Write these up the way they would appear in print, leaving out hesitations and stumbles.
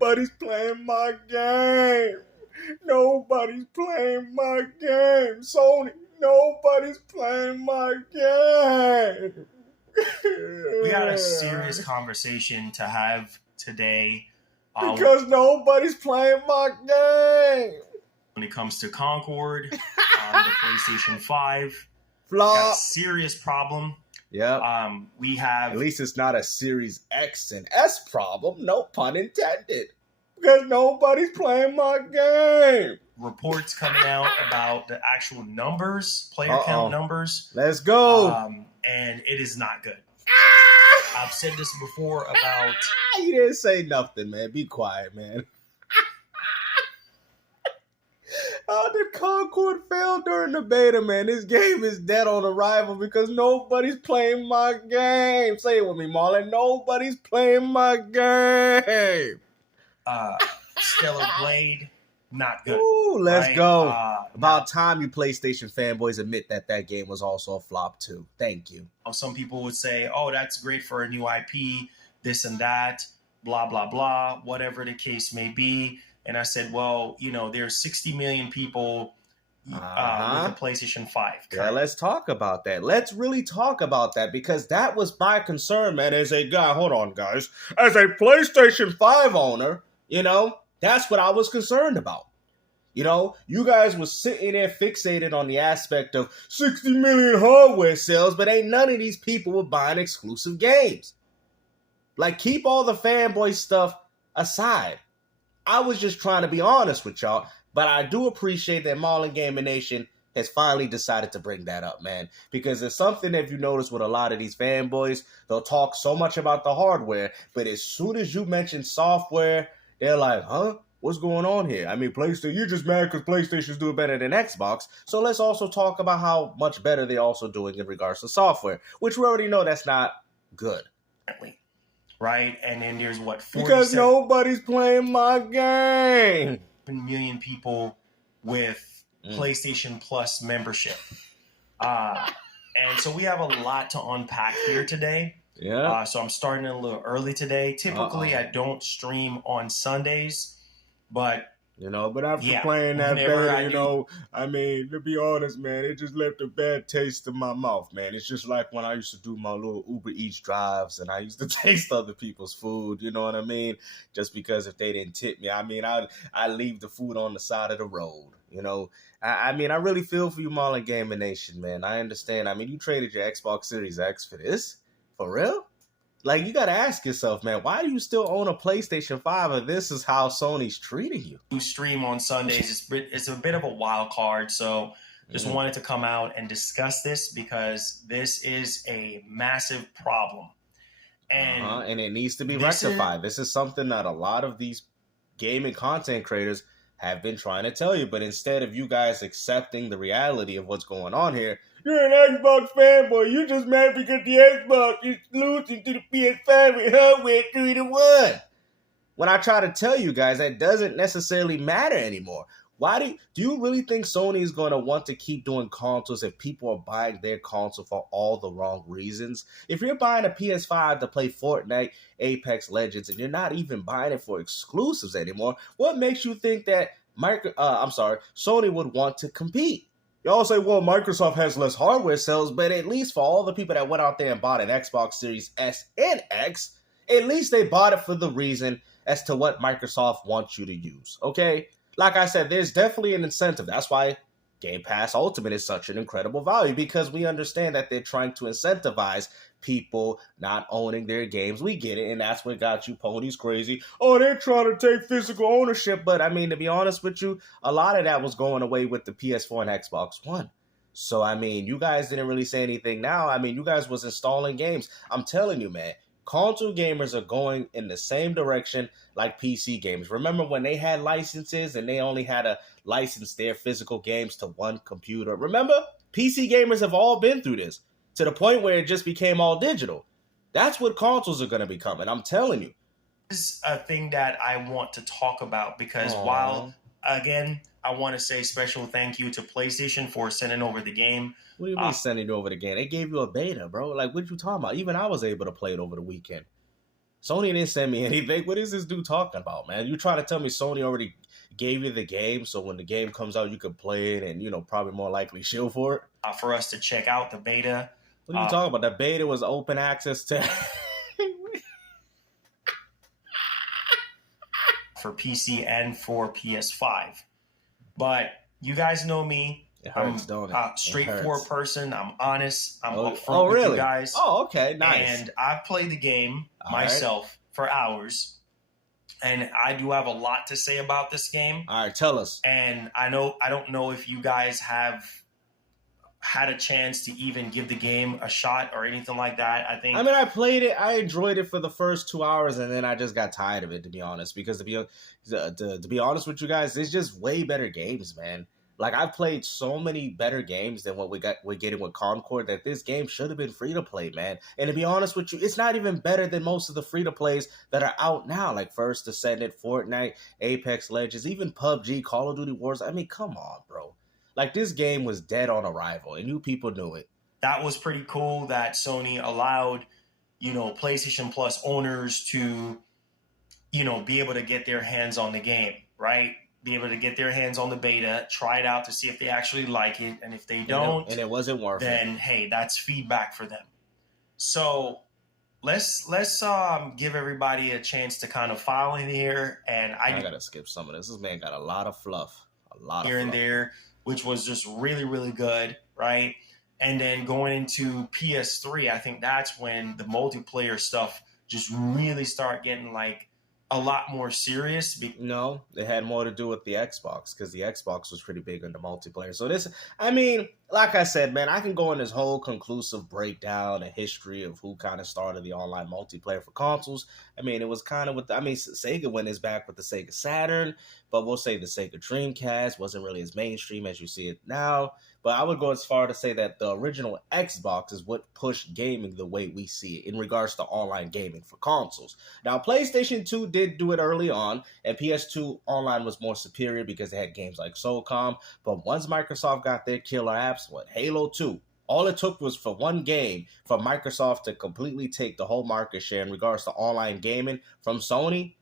Nobody's playing my game. Nobody's playing my game. Sony, nobody's playing my game. We got a serious conversation to have today. Because nobody's playing my game. When it comes to Concord, the PlayStation 5, Flop. got a serious problem. Yeah. We have... At least it's not a Series X and S problem. No pun intended. Because nobody's playing my game. Reports coming out about the actual numbers, player count numbers. Let's go. And it is not good. I've said this before about... You didn't say nothing, man. Be quiet, man. The Concord failed during the beta, man. This game is dead on arrival because nobody's playing my game. Say it with me, Marlon. Nobody's playing my game. Stellar Blade, not good. Ooh, let's right? go. About time you PlayStation fanboys admit that game was also a flop too. Thank you. Some people would say, oh, that's great for a new IP, this and that, blah, blah, blah, whatever the case may be. And I said, well, there's 60 million people with the PlayStation 5. Yeah, let's talk about that. Let's really talk about that because that was my concern, man, as a guy. Hold on, guys. As a PlayStation 5 owner, that's what I was concerned about. You guys were sitting there fixated on the aspect of 60 million hardware sales, but ain't none of these people were buying exclusive games. Like, keep all the fanboy stuff aside. I was just trying to be honest with y'all, but I do appreciate that MarlonGamingNation has finally decided to bring that up, man. Because it's something that you notice with a lot of these fanboys, they'll talk so much about the hardware, but as soon as you mention software, they're like, huh? What's going on here? I mean, PlayStation, you're just mad because PlayStation's doing better than Xbox. So let's also talk about how much better they're also doing in regards to software, which we already know that's not good. Right? And then there's what? Because nobody's playing my game. Million people with PlayStation Plus membership. And so we have a lot to unpack here today. Yeah. So I'm starting a little early today. Typically, I don't stream on Sundays, but but after playing that beta, I mean, to be honest, man, it just left a bad taste in my mouth, man. It's just like when I used to do my little Uber Eats drives and I used to taste other people's food, you know what I mean? Just because if they didn't tip me, I mean, I leave the food on the side of the road, I mean, I really feel for you, MarlonGamingNation, man. I understand. I mean, you traded your Xbox Series X for this? For real? Like, you got to ask yourself, man, why do you still own a PlayStation 5 if this is how Sony's treating you? You stream on Sundays. It's a bit of a wild card, so just wanted to come out and discuss this because this is a massive problem. And it needs to be rectified. This is something that a lot of these gaming content creators have been trying to tell you, but instead of you guys accepting the reality of what's going on here, you're an Xbox fanboy. You just mad because the Xbox is losing to the PS5 with hardware 3-1. When I try to tell you guys that doesn't necessarily matter anymore. Why do you really think Sony is going to want to keep doing consoles if people are buying their console for all the wrong reasons? If you're buying a PS5 to play Fortnite, Apex Legends, and you're not even buying it for exclusives anymore, what makes you think that Sony would want to compete? Y'all say, well, Microsoft has less hardware sales, but at least for all the people that went out there and bought an Xbox Series S and X, at least they bought it for the reason as to what Microsoft wants you to use, okay? Like I said, there's definitely an incentive. That's why Game Pass Ultimate is such an incredible value, because we understand that they're trying to incentivize people not owning their games. We get it, and that's what got you ponies crazy. Oh, they're trying to take physical ownership, but I mean, to be honest with you, a lot of that was going away with the PS4 and Xbox One. So, I mean, you guys didn't really say anything now. I mean, you guys was installing games. I'm telling you, man, console gamers are going in the same direction like PC gamers. Remember when they had licenses and they only had to license their physical games to one computer? Remember? PC gamers have all been through this to the point where it just became all digital. That's what consoles are going to become, and I'm telling you. This is a thing that I want to talk about because while, again, I want to say special thank you to PlayStation for sending over the game. What do you mean sending it over the game? They gave you a beta, bro. Like, what you talking about? Even I was able to play it over the weekend. Sony didn't send me anything. What is this dude talking about, man? You trying to tell me Sony already gave you the game, so when the game comes out, you could play it and, probably more likely shield for it? For us to check out the beta. What are you talking about? The beta was open access to... for PC and for PS5. But you guys know me. It hurts, don't it? Straightforward person. I'm honest. I'm upfront really? with you guys. Oh, okay. Nice. And I've played the game myself for hours. And I do have a lot to say about this game. All right, tell us. And I don't know if you guys have had a chance to even give the game a shot or anything like that. I played it. I enjoyed it for the first 2 hours, and then I just got tired of it, to be honest. Because to be honest with you guys, it's just way better games, man. Like, I've played so many better games than what we're getting with Concord, that this game should have been free to play, man. And to be honest with you, it's not even better than most of the free to plays that are out now, like First Descendant, Fortnite, Apex Legends, even PUBG, Call of Duty Wars. I mean, come on, bro. Like, this game was dead on arrival, and you people knew it. That was pretty cool that Sony allowed, PlayStation Plus owners to, be able to get their hands on the game, right? Be able to get their hands on the beta, try it out to see if they actually like it. And if they don't, and it wasn't worth then, hey, that's feedback for them. So let's give everybody a chance to kind of file in here. And I got to skip some of this. This man got a lot of fluff. Here and there, which was just really, really good, right? And then going into PS3, I think that's when the multiplayer stuff just really start getting like a lot more serious. No, it had more to do with the Xbox, because the Xbox was pretty big on the multiplayer. So like I said, man, I can go in this whole conclusive breakdown and history of who kind of started the online multiplayer for consoles. It was kind of Sega went is back with the Sega Saturn, but we'll say the Sega Dreamcast wasn't really as mainstream as you see it now. But I would go as far to say that the original Xbox is what pushed gaming the way we see it in regards to online gaming for consoles. Now, PlayStation 2 did do it early on, and PS2 online was more superior because they had games like SOCOM. But once Microsoft got their killer apps, Halo 2, all it took was for one game for Microsoft to completely take the whole market share in regards to online gaming from Sony,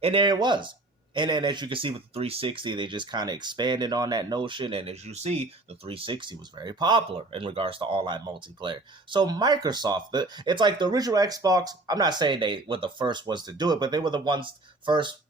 and there it was. And then, as you can see with the 360, they just kind of expanded on that notion. And as you see, the 360 was very popular in regards to online multiplayer. So Microsoft, it's like the original Xbox. I'm not saying they were the first ones to do it, but they were the first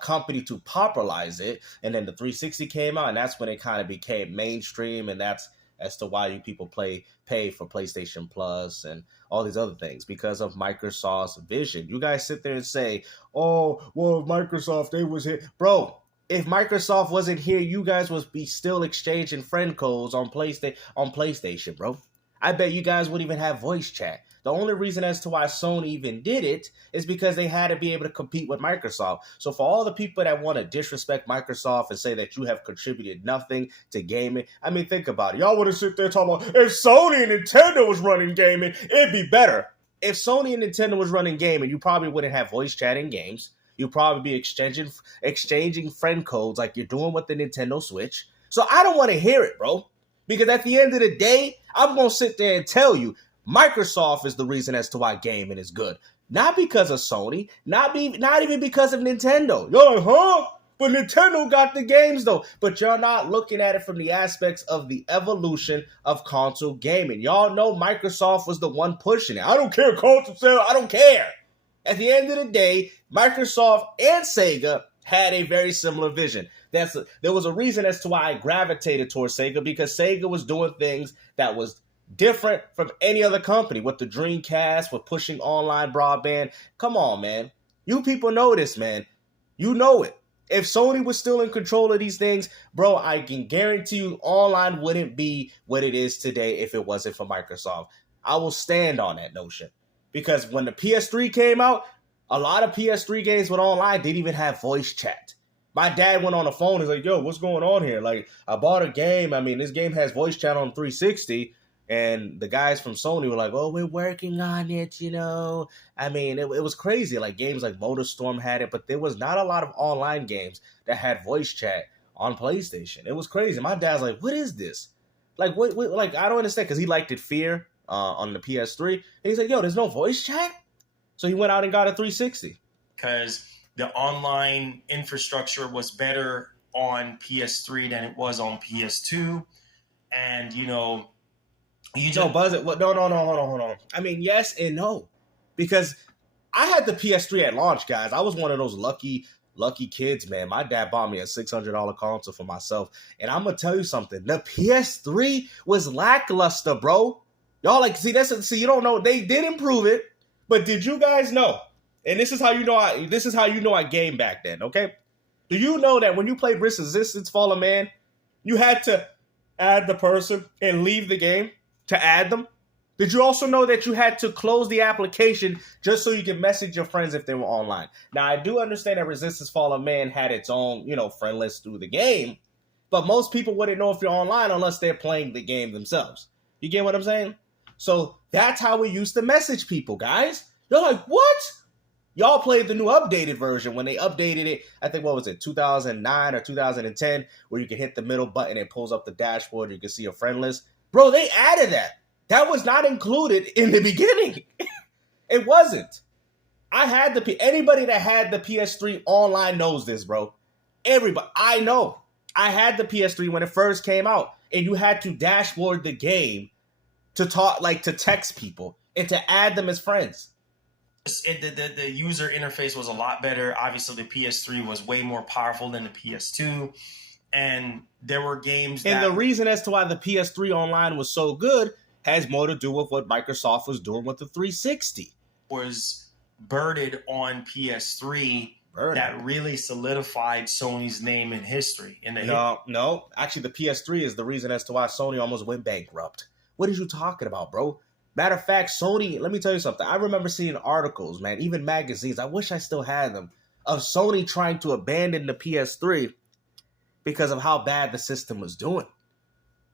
company to popularize it. And then the 360 came out, and that's when it kind of became mainstream. And that's as to why you people pay for PlayStation Plus and all these other things, because of Microsoft's vision. You guys sit there and say, oh, well, if Microsoft, they was here. Bro, if Microsoft wasn't here, you guys would be still exchanging friend codes on PlayStation, bro. I bet you guys wouldn't even have voice chat. The only reason as to why Sony even did it is because they had to be able to compete with Microsoft. So for all the people that want to disrespect Microsoft and say that you have contributed nothing to gaming, think about it. Y'all want to sit there talking about if Sony and Nintendo was running gaming, it'd be better. If Sony and Nintendo was running gaming, you probably wouldn't have voice chat in games. You'd probably be exchanging friend codes like you're doing with the Nintendo Switch. So I don't want to hear it, bro. Because at the end of the day, I'm going to sit there and tell you, Microsoft is the reason as to why gaming is good. Not because of Sony, not even because of Nintendo. You're like, huh? But Nintendo got the games, though. But you're not looking at it from the aspects of the evolution of console gaming. Y'all know Microsoft was the one pushing it. I don't care, console sale, I don't care. At the end of the day, Microsoft and Sega had a very similar vision. There was a reason as to why I gravitated towards Sega, because Sega was doing things that was different from any other company. With the Dreamcast, with pushing online broadband. Come on, man. You people know this, man. You know it. If Sony was still in control of these things, bro, I can guarantee you online wouldn't be what it is today if it wasn't for Microsoft. I will stand on that notion. Because when the PS3 came out, a lot of PS3 games with online didn't even have voice chat. My dad went on the phone and was like, yo, what's going on here? Like, I bought a game. This game has voice chat on 360. And the guys from Sony were like, oh, we're working on it, It was crazy. Like, games like MotorStorm had it, but there was not a lot of online games that had voice chat on PlayStation. It was crazy. My dad's like, what is this? Like, what like, I don't understand, because he liked it Fear on the PS3. And he's like, yo, there's no voice chat? So he went out and got a 360. Because the online infrastructure was better on PS3 than it was on PS2. And, you know, you just... Buzz it. No, hold on. I mean, yes and no. Because I had the PS3 at launch, guys. I was one of those lucky kids, man. My dad bought me a $600 console for myself. And I'm going to tell you something. The PS3 was lackluster, bro. Y'all you don't know. They did improve it. But did you guys know? And this is how you know I gamed back then, okay? Do you know that when you played Resistance Fallen Man, you had to add the person and leave the game to add them? Did you also know that you had to close the application just so you could message your friends if they were online? Now, I do understand that Resistance Fallen Man had its own, friend list through the game, but most people wouldn't know if you're online unless they're playing the game themselves. You get what I'm saying? So that's how we used to message people, guys. You're like, what? Y'all played the new updated version when they updated it, I think, 2009 or 2010, where you can hit the middle button and it pulls up the dashboard. You can see your friend list. Bro, they added that. That was not included in the beginning. It wasn't. Anybody that had the PS3 online knows this, bro. Everybody. I know. I had the PS3 when it first came out, and you had to dashboard the game to to text people and to add them as friends. The user interface was a lot better. Obviously, the PS3 was way more powerful than the PS2. And there were games And the reason as to why the PS3 online was so good has more to do with what Microsoft was doing with the 360. Was birded on PS3 that really solidified Sony's name in history. No. Actually, the PS3 is the reason as to why Sony almost went bankrupt. What are you talking about, bro? Matter of fact, Sony, let me tell you something. I remember seeing articles, man, even magazines. I wish I still had them, of Sony trying to abandon the PS3 because of how bad the system was doing.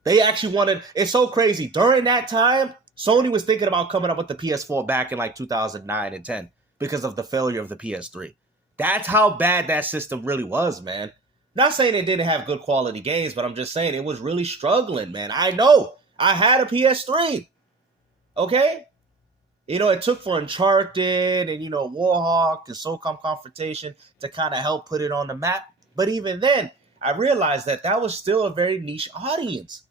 They actually wanted, it's so crazy. During that time, Sony was thinking about coming up with the PS4 back in 2009 and 10 because of the failure of the PS3. That's how bad that system really was, man. Not saying it didn't have good quality games, but I'm just saying it was really struggling, man. I know. I had a PS3. Okay? It took for Uncharted and, Warhawk and SOCOM Confrontation to kind of help put it on the map. But even then, I realized that was still a very niche audience.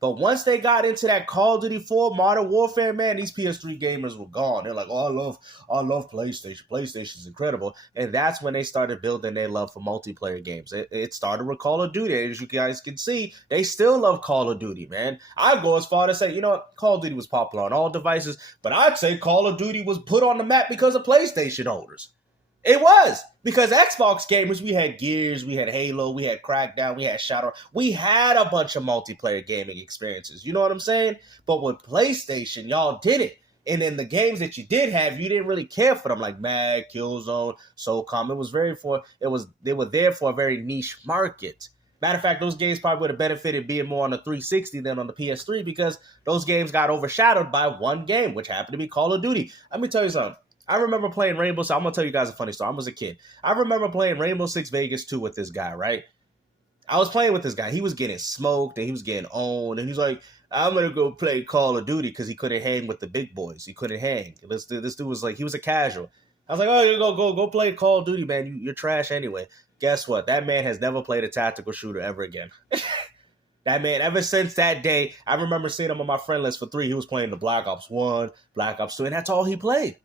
But once they got into that Call of Duty 4 Modern Warfare, man, these PS3 gamers were gone. They're like, oh, I love PlayStation. PlayStation's incredible. And that's when they started building their love for multiplayer games. It started with Call of Duty. As you guys can see, they still love Call of Duty, man. I go as far to say, Call of Duty was popular on all devices, but I'd say Call of Duty was put on the map because of PlayStation owners. It was. Because Xbox gamers, we had Gears, we had Halo, we had Crackdown, we had Shadow. We had a bunch of multiplayer gaming experiences. You know what I'm saying? But with PlayStation, y'all did it. And in the games that you did have, you didn't really care for them, like Mag, Killzone, SOCOM. They were there for a very niche market. Matter of fact, those games probably would have benefited being more on the 360 than on the PS3 because those games got overshadowed by one game, which happened to be Call of Duty. Let me tell you something. I remember playing Rainbow Six. I'm going to tell you guys a funny story. I was a kid. I remember playing Rainbow Six Vegas 2 with this guy, right? I was playing with this guy. He was getting smoked and he was getting owned. And he's like, I'm going to go play Call of Duty because he couldn't hang with the big boys. He couldn't hang. This dude was like, he was a casual. I was like, oh, go play Call of Duty, man. You're trash anyway. Guess what? That man has never played a tactical shooter ever again. That man, ever since that day, I remember seeing him on my friend list for 3. He was playing the Black Ops 1, Black Ops 2, and that's all he played.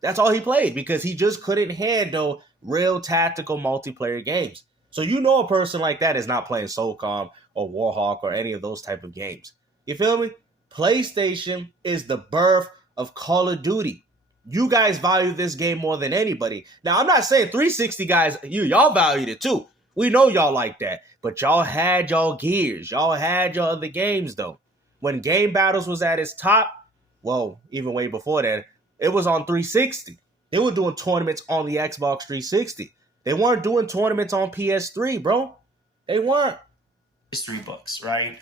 That's all he played because he just couldn't handle real tactical multiplayer games. So a person like that is not playing SOCOM or Warhawk or any of those type of games. You feel me? PlayStation is the birth of Call of Duty. You guys value this game more than anybody. Now, I'm not saying 360 guys, y'all valued it too. We know y'all like that. But y'all had y'all Gears. Y'all had your other games, though. When Game Battles was at its top, well, even way before that, it was on 360. They were doing tournaments on the Xbox 360. They weren't doing tournaments on PS3, bro. They weren't. History books, right?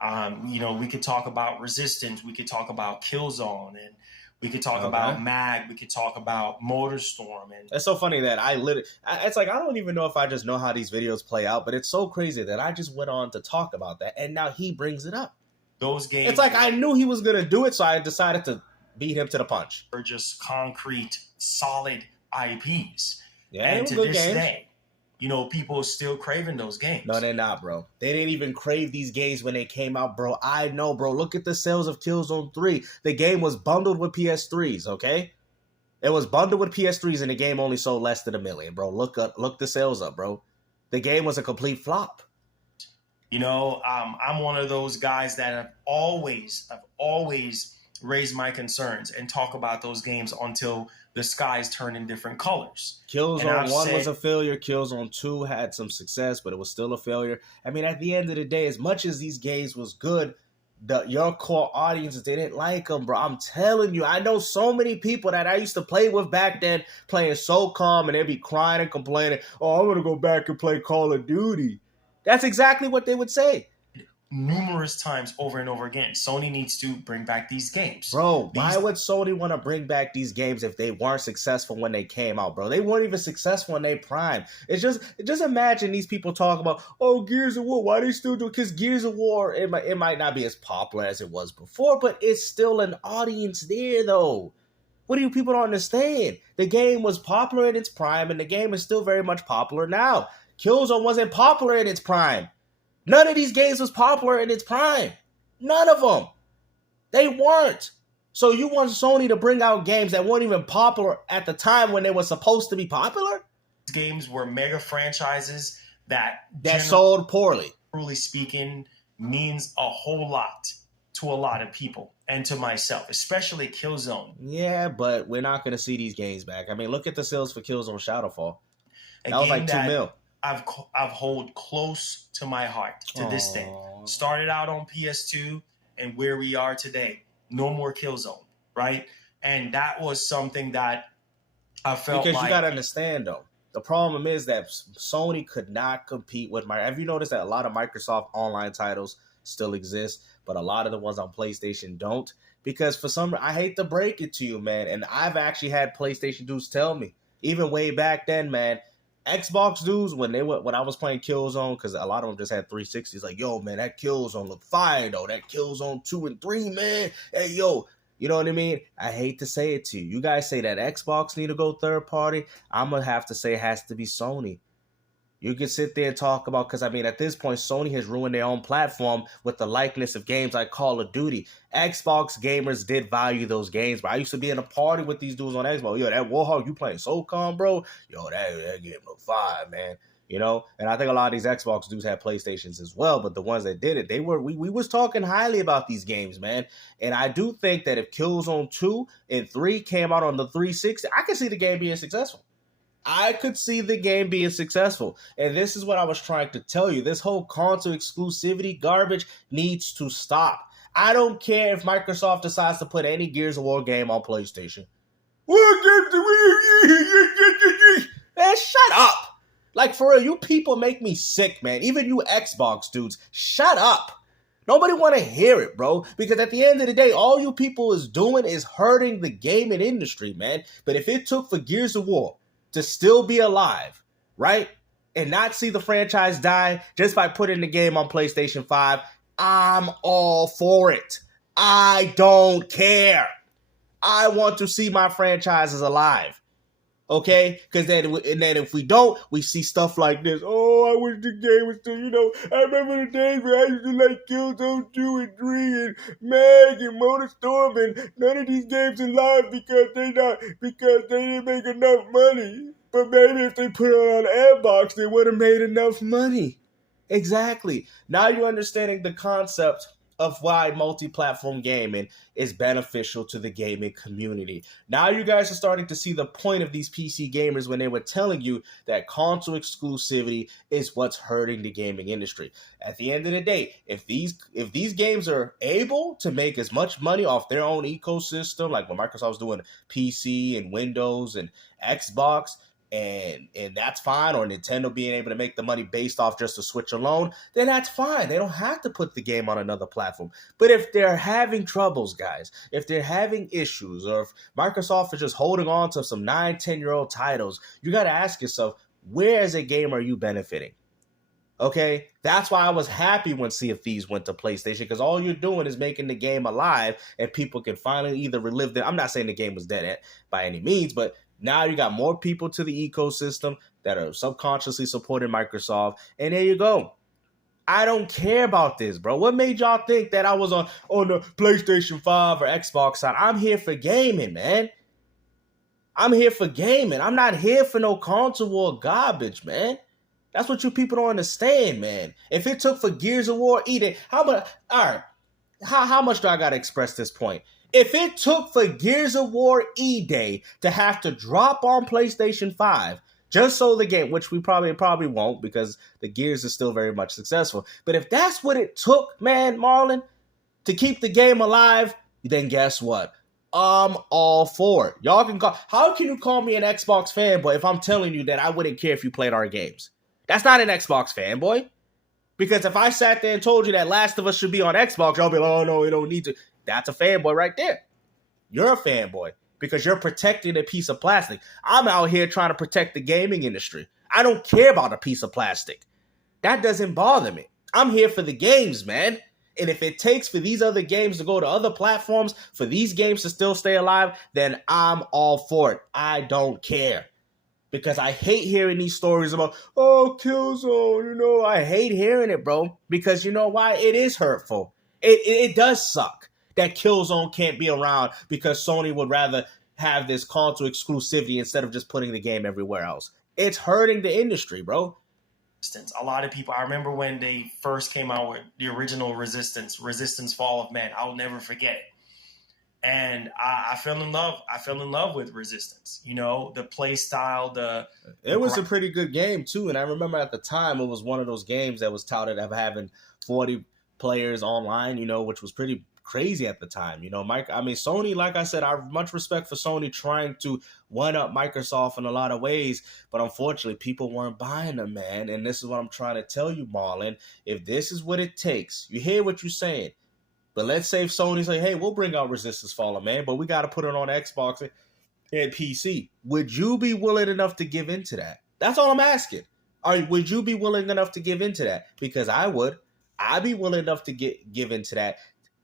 We could talk about Resistance. We could talk about Killzone. And we could talk about Mag. We could talk about Motorstorm. And it's so funny that I don't even know if I just know how these videos play out, but it's so crazy that I just went on to talk about that. And now he brings it up. Those games. It's like I knew he was going to do it, so I decided to beat him to the punch. Or just concrete, solid IPs. Yeah, And to good this games. day, you know, people are still craving those games. No, they're not, bro. They didn't even crave these games when they came out, bro. I know, bro. Look at the sales of Killzone 3. The game was bundled with PS3s, okay? It was bundled with PS3s, and the game only sold less than 1 million, bro. Look the sales up, bro. The game was a complete flop. You know, I'm one of those guys that have always raised my concerns and talk about those games until the skies turn in different colors. Killzone 1 was a failure. Killzone 2 had some success, but it was still a failure. I mean, at the end of the day, as much as these games was good, your core audiences, they didn't like them, bro. I'm telling you, I know so many people that I used to play with back then playing SOCOM, and they'd be crying and complaining, oh, I'm going to go back and play Call of Duty. That's exactly what they would say. Numerous times over and over again. Sony needs to bring back these games. Bro, why would Sony want to bring back these games if they weren't successful when they came out, bro? They weren't even successful in their prime. It's just imagine these people talk about, oh, Gears of War, why they still do it? Because Gears of War, it might not be as popular as it was before, but it's still an audience there, though. What do you people don't understand? The game was popular in its prime, and the game is still very much popular now. Killzone wasn't popular in its prime. None of these games was popular in its prime. None of them. They weren't. So you want Sony to bring out games that weren't even popular at the time when they were supposed to be popular? These games were mega franchises that sold poorly. Truly speaking, means a whole lot to a lot of people and to myself, especially Killzone. Yeah, but we're not going to see these games back. I mean, look at the sales for Killzone Shadowfall. That was like 2 mil. I've hold close to my heart to this day. Started out on PS2 and where we are today. No more Killzone, right? And that was something that I felt because you got to understand, though. The problem is that Sony could not compete with Microsoft. Have you noticed that a lot of Microsoft online titles still exist, but a lot of the ones on PlayStation don't? Because for some, I hate to break it to you, man, and I've actually had PlayStation dudes tell me, even way back then, man, Xbox dudes, when I was playing Killzone, because a lot of them just had 360s, like, yo, man, that Killzone look fire, though. That Killzone 2 and 3, man. Hey, yo, you know what I mean? I hate to say it to you. You guys say that Xbox need to go third party. I'm going to have to say it has to be Sony. You can sit there and talk about, because I mean, at this point, Sony has ruined their own platform with the likeness of games like Call of Duty. Xbox gamers did value those games, but I used to be in a party with these dudes on Xbox. Yo, that Warhawk, you playing SOCOM, bro? Yo, that game look fire, man. You know, and I think a lot of these Xbox dudes had PlayStations as well, but the ones that did it, we was talking highly about these games, man. And I do think that if Killzone 2 and 3 came out on the 360, I could see the game being successful. I could see the game being successful. And this is what I was trying to tell you. This whole console exclusivity garbage needs to stop. I don't care if Microsoft decides to put any Gears of War game on PlayStation. Man, shut up. Like, for real, you people make me sick, man. Even you Xbox dudes, shut up. Nobody want to hear it, bro. Because at the end of the day, all you people is doing is hurting the gaming industry, man. But if it took for Gears of War to still be alive, right? And not see the franchise die just by putting the game on PlayStation 5, I'm all for it. I don't care. I want to see my franchises alive. Okay? Because then if we don't, we see stuff like this. Oh, I wish the game was still, I remember the days where I used to like Killzone 2 and 3 and Mag and Motorstorm, and none of these games are live because they didn't make enough money. But maybe if they put it on Xbox, they would have made enough money. Exactly. Now you're understanding the concept of why multi-platform gaming is beneficial to the gaming community. Now you guys are starting to see the point of these PC gamers when they were telling you that console exclusivity is what's hurting the gaming industry. At the end of the day, if these games are able to make as much money off their own ecosystem, like what Microsoft's doing PC and Windows and Xbox, and that's fine, or Nintendo being able to make the money based off just the Switch alone, then that's fine. They don't have to put the game on another platform. But if they're having troubles, guys, if they're having issues, or if Microsoft is just holding on to some 9, 10-year-old titles, you got to ask yourself, where as a game are you benefiting? Okay, that's why I was happy when Sea of Thieves went to PlayStation, because all you're doing is making the game alive, and people can finally either relive them. I'm not saying the game was dead by any means, but now you got more people to the ecosystem that are subconsciously supporting Microsoft, and there you go. I don't care about this, bro. What made y'all think that I was on the PlayStation 5 or Xbox side? I'm here for gaming, man. I'm here for gaming. I'm not here for no console war garbage, man. That's what you people don't understand, man. If it took for Gears of War, eat it. How much? All right. How much do I gotta express this point? If it took for Gears of War E-Day to have to drop on PlayStation 5 just so the game, which we probably won't because the Gears is still very much successful. But if that's what it took, man, Marlon, to keep the game alive, then guess what? I'm all for it. Y'all can call. How can you call me an Xbox fanboy if I'm telling you that I wouldn't care if you played our games? That's not an Xbox fanboy. Because if I sat there and told you that Last of Us should be on Xbox, y'all be like, oh no, we don't need to. That's a fanboy right there. You're a fanboy because you're protecting a piece of plastic. I'm out here trying to protect the gaming industry. I don't care about a piece of plastic. That doesn't bother me. I'm here for the games, man. And if it takes for these other games to go to other platforms, for these games to still stay alive, then I'm all for it. I don't care. Because I hate hearing these stories about, oh, Killzone, I hate hearing it, bro. Because you know why? It is hurtful. It does suck that Killzone can't be around because Sony would rather have this console exclusivity instead of just putting the game everywhere else. It's hurting the industry, bro. A lot of people, I remember when they first came out with the original Resistance Fall of Man. I'll never forget it. And I fell in love. I fell in love with Resistance. The play style, It was a pretty good game too. And I remember at the time it was one of those games that was touted of having 40 players online, which was pretty crazy at the time. Sony, like I said, I have much respect for Sony trying to one up Microsoft in a lot of ways, but unfortunately people weren't buying them, man. And this is what I'm trying to tell you, Marlon. If this is what it takes, you hear what you're saying. But let's say if Sony's like, hey, we'll bring out Resistance Fallen, man, but we got to put it on Xbox and PC. Would you be willing enough to give into that? That's all I'm asking. Would you be willing enough to give into that? Because I would. I'd be willing enough to give into that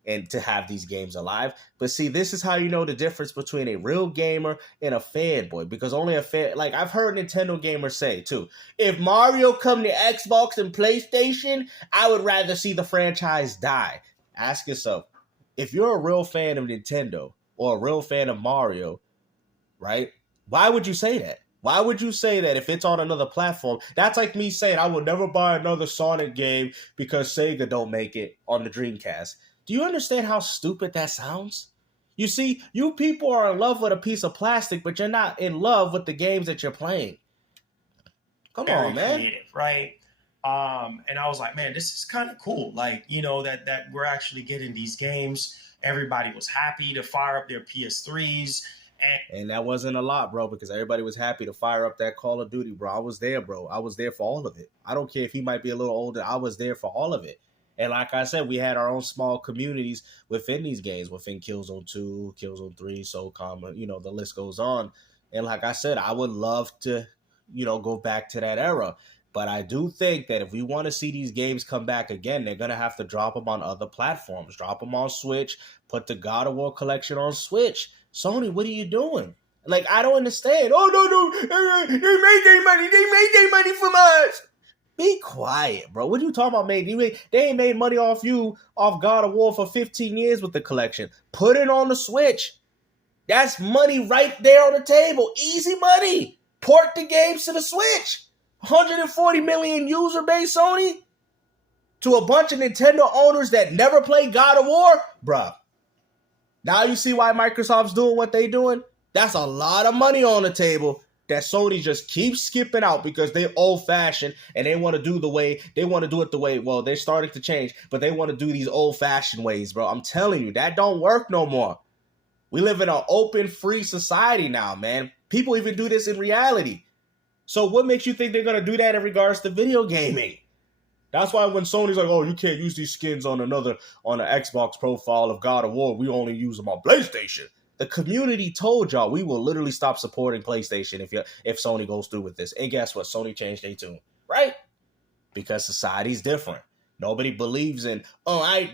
and to have these games alive. But see, this is how you know the difference between a real gamer and a fanboy. Because only a fan, like I've heard Nintendo gamers say too, if Mario come to Xbox and PlayStation, I would rather see the franchise die. Ask yourself, if you're a real fan of Nintendo or a real fan of Mario, right? Why would you say that? Why would you say that if it's on another platform? That's like me saying I will never buy another Sonic game because Sega don't make it on the Dreamcast. Do you understand how stupid that sounds? You see, you people are in love with a piece of plastic, but you're not in love with the games that you're playing. Come on, man. Creative, right? And I was like, man, this is kind of cool. Like, that we're actually getting these games. Everybody was happy to fire up their PS3s. And that wasn't a lot, bro, because everybody was happy to fire up that Call of Duty, bro. I was there, bro. I was there for all of it. I don't care if he might be a little older. I was there for all of it. And like I said, we had our own small communities within these games, within Killzone 2, Killzone 3, SOCOM, the list goes on. And like I said, I would love to, go back to that era. But I do think that if we want to see these games come back again, they're going to have to drop them on other platforms. Drop them on Switch. Put the God of War collection on Switch. Sony, what are you doing? Like, I don't understand. Oh, no. They made their money. They made their money from us. Be quiet, bro. What are you talking about, mate? They ain't made money off you, off God of War for 15 years with the collection. Put it on the Switch. That's money right there on the table. Easy money. Port the games to the Switch. 140 million user base, Sony, to a bunch of Nintendo owners that never played God of War, bruh. Now you see why Microsoft's doing what they doing? That's a lot of money on the table that Sony just keeps skipping out because they're old-fashioned and they want to do it the way, well, they're starting to change, but they want to do these old-fashioned ways, bro. I'm telling you, that don't work no more. We live in an open, free society now, man. People even do this in reality. So what makes you think they're going to do that in regards to video gaming? That's why when Sony's like, oh, you can't use these skins on an Xbox profile of God of War. We only use them on PlayStation. The community told y'all we will literally stop supporting PlayStation if Sony goes through with this. And guess what? Sony changed their tune, right? because society's different. Nobody believes in, oh, I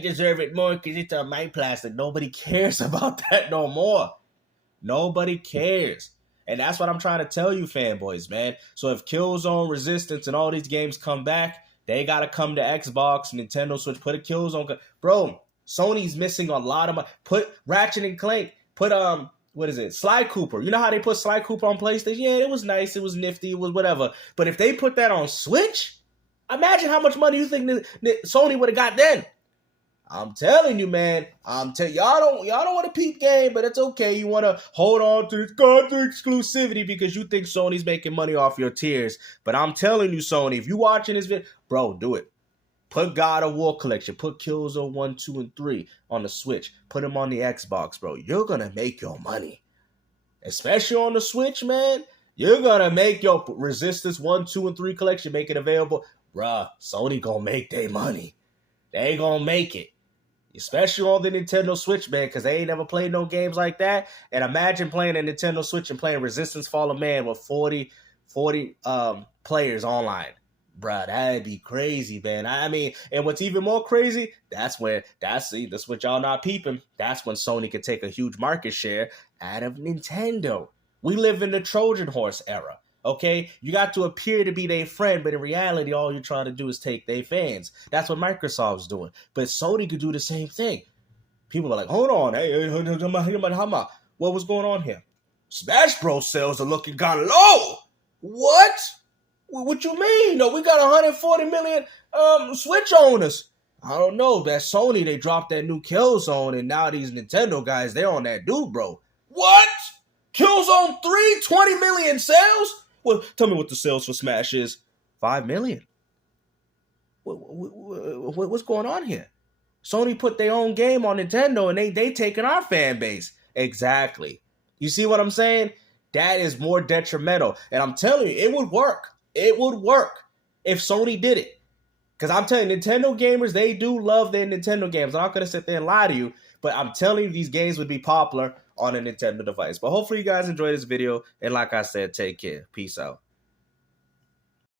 deserve it more because it's on my plastic. Nobody cares about that no more. Nobody cares. And that's what I'm trying to tell you, fanboys, man. So if Killzone, Resistance, and all these games come back, they got to come to Xbox, Nintendo Switch, put a Killzone. Bro, Sony's missing a lot of money. Put Ratchet and Clank, put, what is it? Sly Cooper. You know how they put Sly Cooper on PlayStation? Yeah, it was nice. It was nifty. It was whatever. But if they put that on Switch, imagine how much money you think Sony would have got then. I'm telling you, man. Y'all don't want to peep game, but it's okay. You want to hold on to this goddamn exclusivity because you think Sony's making money off your tears. But I'm telling you, Sony, if you watching this video, bro, do it. Put God of War Collection. Put Killzone 1, 2, and 3 on the Switch. Put them on the Xbox, bro. You're going to make your money. Especially on the Switch, man. You're going to make your Resistance 1, 2, and 3 collection. Make it available. Bruh, Sony going to make their money. They going to make it. Especially on the Nintendo Switch, man, because they ain't never played no games like that. And imagine playing a Nintendo Switch and playing Resistance Fall of Man with 40 players online. Bruh, that'd be crazy, man. I mean, and what's even more crazy, that's what y'all not peeping. That's when Sony could take a huge market share out of Nintendo. We live in the Trojan horse era. Okay, you got to appear to be their friend, but in reality, all you're trying to do is take their fans. That's what Microsoft's doing. But Sony could do the same thing. People are like, hold on, hey, what was going on here? Smash Bros. Sales are looking kind of low. What? What you mean? No, we got 140 million Switch owners. I don't know. That Sony, they dropped that new Killzone, and now these Nintendo guys, they're on that dude, bro. What? Killzone 3, 20 million sales? Well, tell me what the sales for Smash is. 5 million. What's going on here? Sony put their own game on Nintendo and they taking our fan base. Exactly. You see what I'm saying? That is more detrimental. And I'm telling you, it would work. It would work if Sony did it. Because I'm telling you, Nintendo gamers, they do love their Nintendo games. I'm not going to sit there and lie to you, but I'm telling you, these games would be popular on a Nintendo device. But hopefully you guys enjoyed this video. And like I said, take care. Peace out.